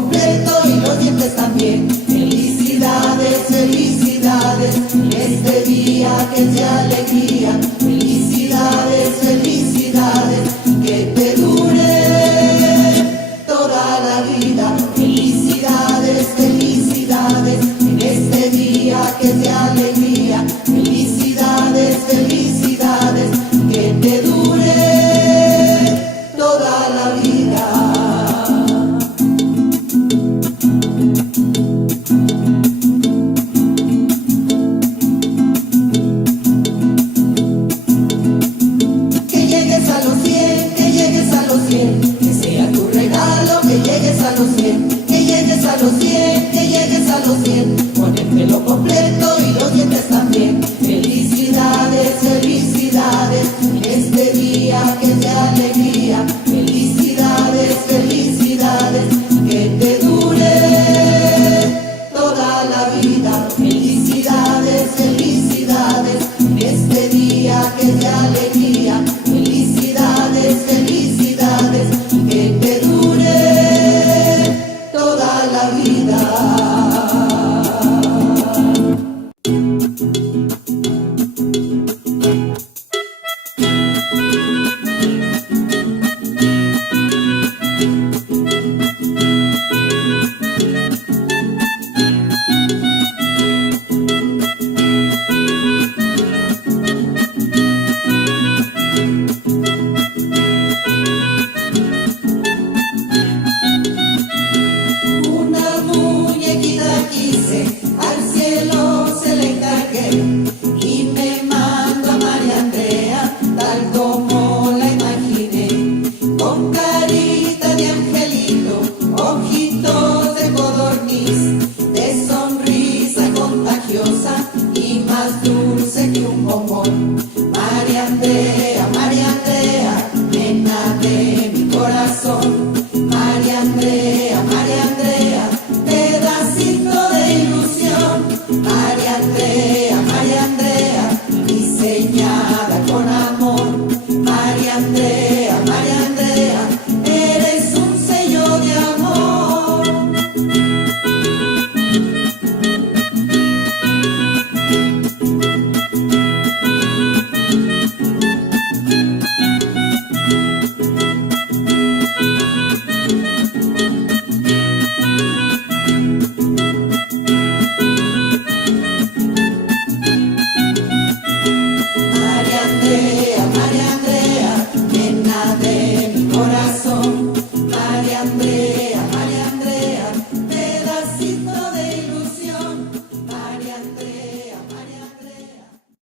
completo y los dientes también. Felicidades, felicidades, este día que es de alegría. Felicidades, felicidades, que te dure toda la vida. Felicidades, felicidades, en este día que es de alegría. Felicidades, felicidades, que te dure toda la vida. Que llegues a los 100, que llegues a los 100, que sea tu regalo, que llegues a los 100, que llegues a los 100, que llegues a los 100, con el pelo completo y los dientes también. Felicidades, felicidades, este día que es de alegría. Felicidades, felicidades, que te dure toda la vida. Felicidades, felicidades, este día que es de alegría. Felicidades, felicidades, que te dure toda la vida.